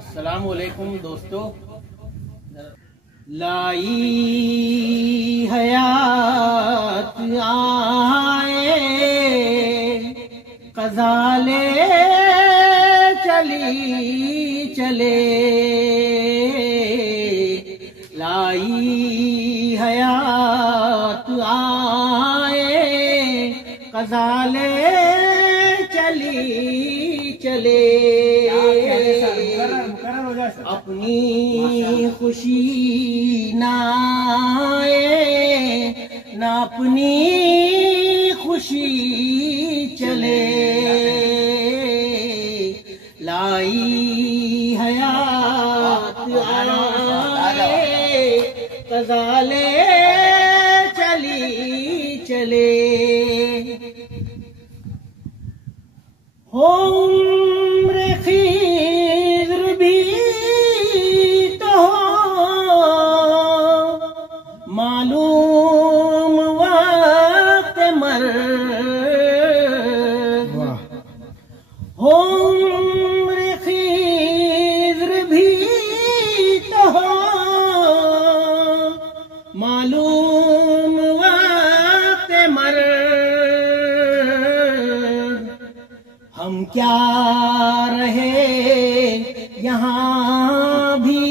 अस्सलाम वालेकुम दोस्तों। लाई हयात आए कज़ाले चली चले, लाई हयात आए कज़ाले चली चले। अपनी खुशी नाए न अपनी खुशी चले, लाई हयात आए कज़ाले चली चले। हो उम्र खीज़र भी तो मालूम वक्त मर्द, हो उम्र खीज़र भी तो मालूम वक्त मर्द। हम क्या रहे यहाँ भी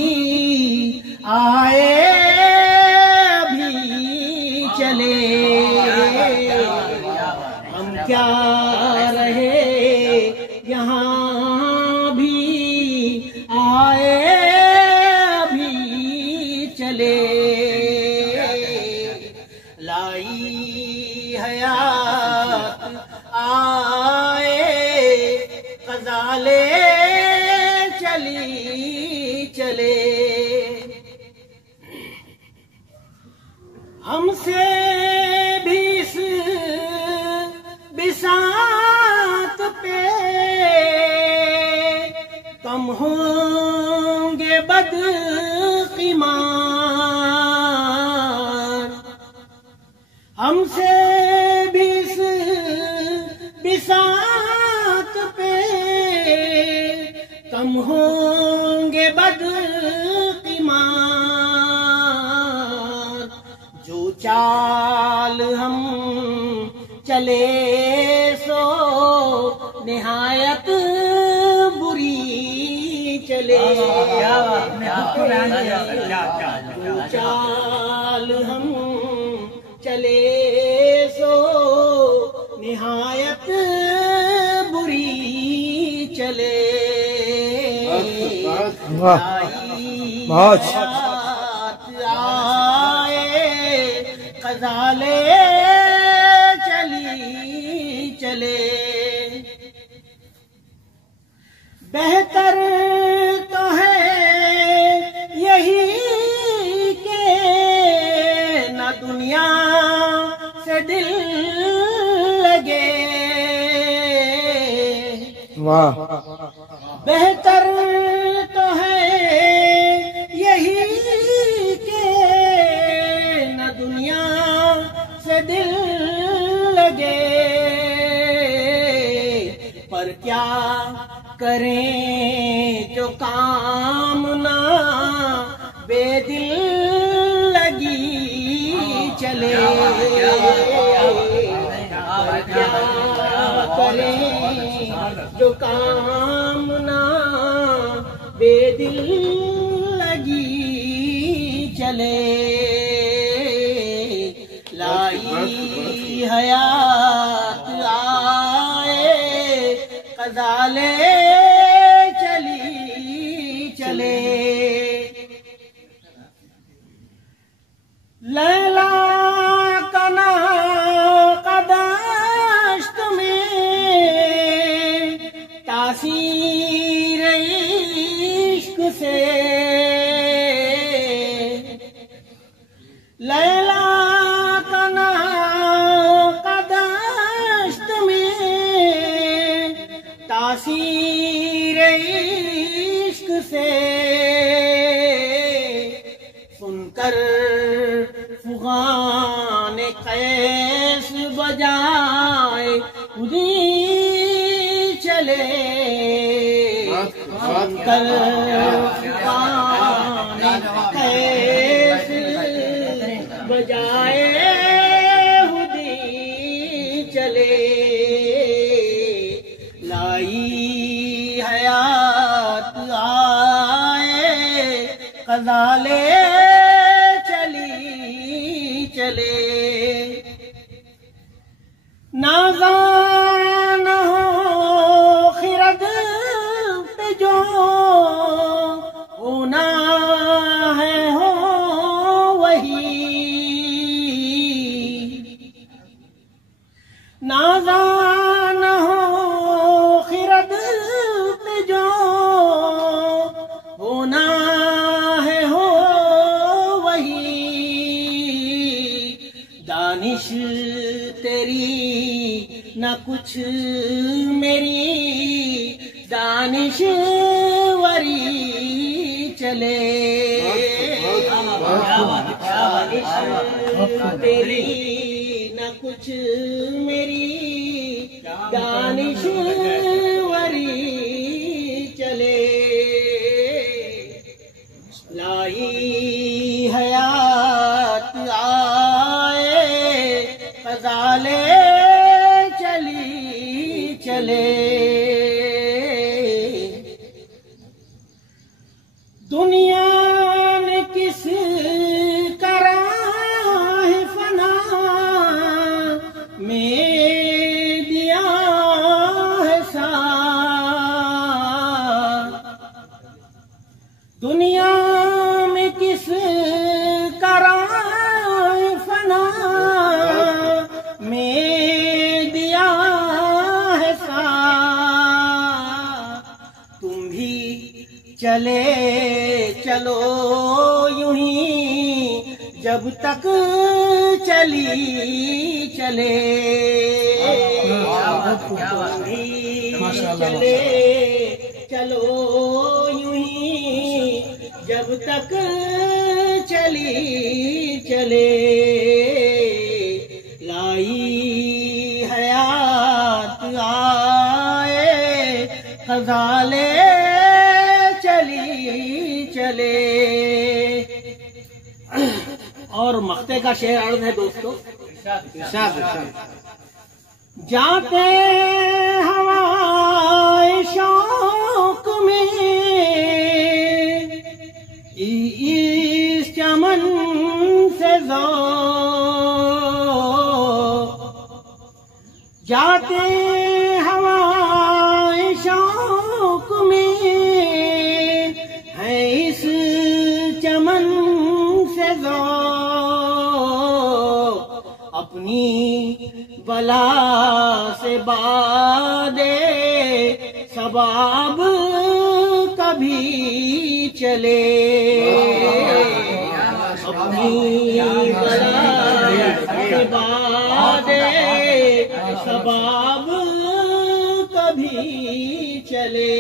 आए अभी चले, हम क्या रहे यहाँ भी आए अभी चले, लाई हयात आए कज़ाले चली चले। हमसे भी इस बिसात पे कम होंगे बदकीमार, हमसे भी इस बिसात पे कम होंगे बदकीमार। जो चाल हम चले सो निहायत बुरी चले, जो चाल हम चले सो निहायत बुरी चले, बहुत आए कज़ाले चली चले। बेहतर तो है यही के न दुनिया से दिल लगे, वाह, बेहतर तो है यही के न दुनिया से दिल लगे। पर क्या करें जो कामना बेदिल लगी चले, पर क्या करें जो कामना बेदिल लगी चले, लाई हयात आए कज़ाले चली चले। लैला कना कदाश्त में तासीर इश्क से, लैला कना कदाश्त में तासीर इश्क से, सुनकर फुगान कैस बजाए उदी चले, सुनकर खैस बजाए हुदी चले, लाई हयात आए कज़ा ले चली चले। नाज़ान हो खिरद पे जो होना है हो वही, नाज़ान हो खिरद पे जो होना है हो वही, दानिश तेरी न कुछ मेरी दानिश वरी चले, दानिश तेरी न कुछ मेरी दानिश वरी चले, लाई हयात आए कज़ा ले चली चले। दुनिया ने किस करा है फना में दिया है साथ, दुनिया में किस करा है फना में दिया है साथ, तुम भी चले चलो यूं ही जब तक चली चले, चले चलो यूं ही जब तक चली चले, लाई हयात आए कज़ा ले चली चले। और मख्ते का शेर अर्ज है दोस्तों, जाते हवाए शौक में इस चमन से जाते हवाए शौक में है इस चमन से अपनी बला से बादे सबाब कभी चले, अपनी बला से बादे सबाब कभी चले,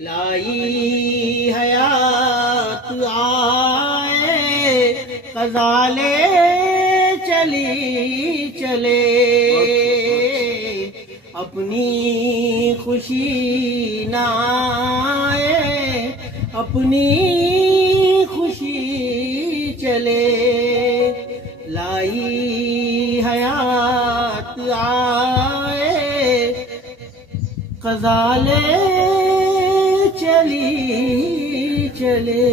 लाई हयात आए कज़ा ले चली चले, अपनी खुशी न आए अपनी खुशी चले, लाई हयात आए कज़ा ले चली चले।